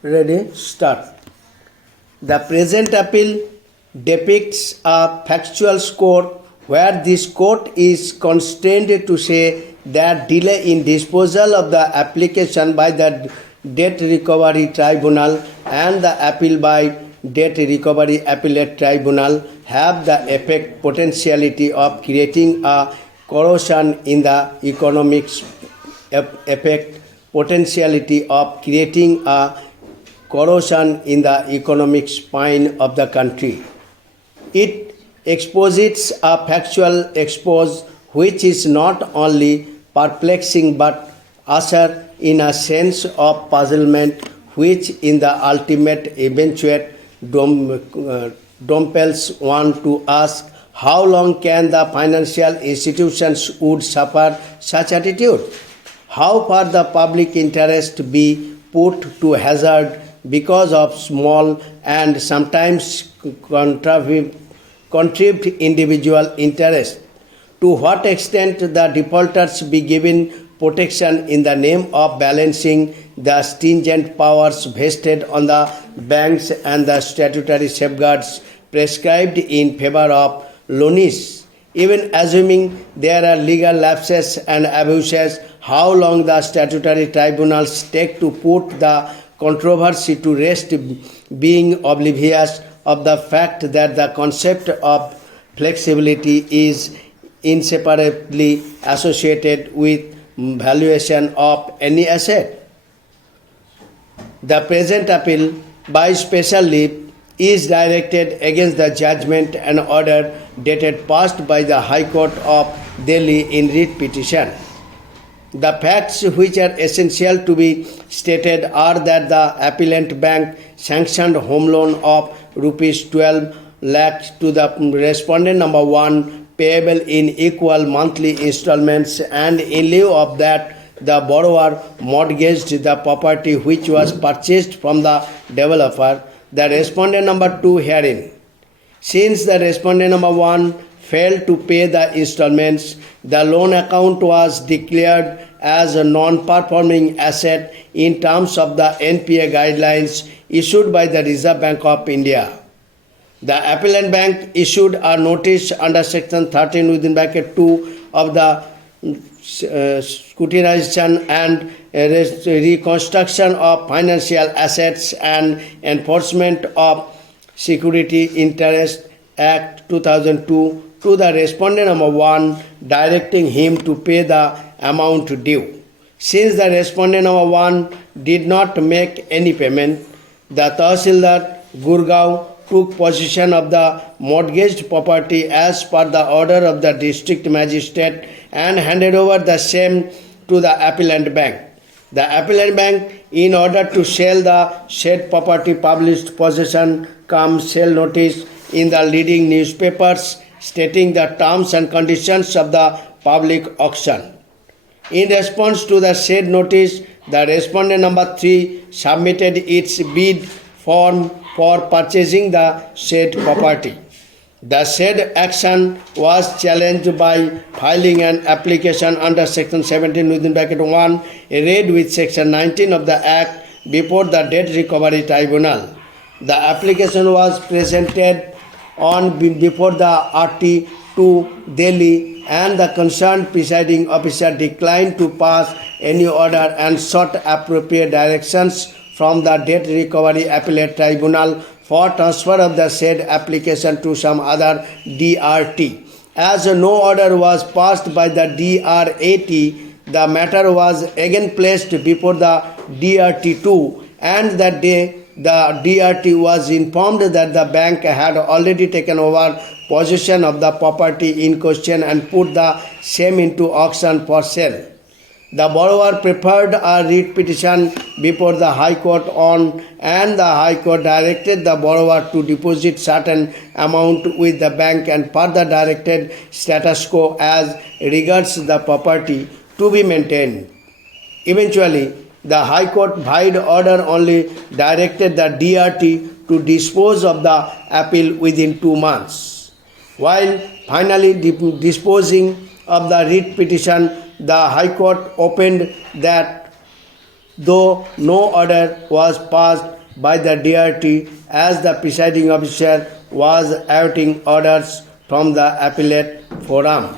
Ready? Start. The present appeal depicts a factual score where this court is constrained to say that delay in disposal of the application by the Debt Recovery Tribunal and the appeal by Debt Recovery Appellate Tribunal have the effect potentiality of creating a corrosion in the economics effect potentiality of creating a corrosion in the economic spine of the country. It exposits a factual expose which is not only perplexing but usher in a sense of puzzlement which in the ultimate eventuate compels one to ask how long can the financial institutions would suffer such attitude? How far the public interest be put to hazard because of small and sometimes contrived individual interest? To what extent the defaulters be given protection in the name of balancing the stringent powers vested on the banks and the statutory safeguards prescribed in favor of loanees? Even assuming there are legal lapses and abuses, how long the statutory tribunals take to put the controversy to rest, being oblivious of the fact that the concept of flexibility is inseparably associated with valuation of any asset. The present appeal by special leave is directed against the judgment and order dated passed by the High Court of Delhi in writ petition. The facts which are essential to be stated are that the appellant bank sanctioned home loan of rupees 12 lakhs to the respondent number 1 payable in equal monthly installments, and in lieu of that the borrower mortgaged the property which was purchased from the developer, the respondent number 2 herein. Since the respondent number 1 failed to pay the installments, the loan account was declared as a non-performing asset in terms of the NPA guidelines issued by the Reserve Bank of India. The appellant bank issued a notice under section 13 within bracket 2 of the scrutinization and reconstruction of financial assets and enforcement of Security Interest Act 2002 to the respondent number 1, directing him to pay the amount due. Since the respondent number 1 did not make any payment, the Tahsildar Gurgaon took possession of the mortgaged property as per the order of the district magistrate and handed over the same to the appellant bank. The appellant bank, in order to sell the said property, published possession cum sale notice in the leading newspapers stating the terms and conditions of the public auction. In response to the said notice, the respondent number 3 submitted its bid form for purchasing the said property. The said action was challenged by filing an application under section 17 within bracket 1 read with section 19 of the Act before the Debt Recovery Tribunal. The application was presented on before the RT to Delhi, and the concerned presiding officer declined to pass any order and sought appropriate directions from the Debt Recovery Appellate Tribunal for transfer of the said application to some other DRT. As no order was passed by the DRAT, the matter was again placed before the DRT2, and that day the DRT was informed that the bank had already taken over possession of the property in question and put the same into auction for sale. The borrower preferred a writ petition before the High Court on, and the High Court directed the borrower to deposit certain amount with the bank and further directed status quo as regards the property to be maintained. Eventually, the High Court by order only directed the DRT to dispose of the appeal within 2 months. While finally disposing of the writ petition, the High Court opened that though no order was passed by the DRT as the presiding officer was awaiting orders from the appellate forum.